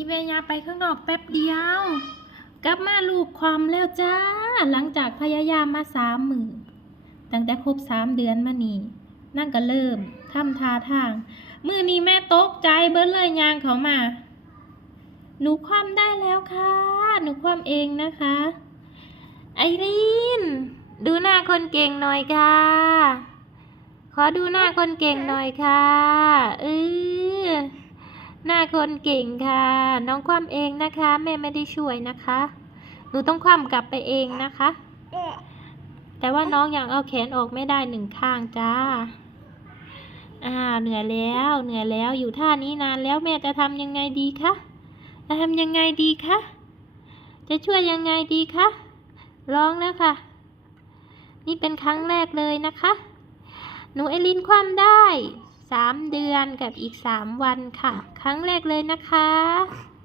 อีเมยาไปข้างนอกแป๊บเดียว กลับมาลูกความแล้วจ้า หลังจากพยายามมาสามมือตั้งแต่ครบสามเดือนมานี่นั่งก็เริ่มทำท่าทาง มือนี้แม่ตกใจเบิ้ลเลยยางเขามา หนูความได้แล้วค่ะ หนูความเองนะคะ ไอรีน ดูหน้าคนเก่งหน่อยค่ะ ขอดูหน้าคนเก่งหน่อยค่ะ เออ หน้าคนเก่งค่ะ น้องความเองนะคะ แม่ไม่ได้ช่วยนะคะ หนูต้องความกลับไปเองนะคะ แต่ว่าน้องอยังเอาแขนออกไม่ได้หนึ่งข้างจ้าอ่าเหนื่อยแล้วเหนื่อยแล้วอยู่ท่านี้นานแล้วแม่จะทำยังไงดีคะจะทำยังไงดีคะจะช่วยยังไงดีคะร้องแล้วค่ะ นี่เป็นครั้งแรกเลยนะคะ หนูเอลินความได้ สามเดือนกับอีกสามวันค่ะ ครั้งแรกเลยนะคะเก่งจังเลยค่ะ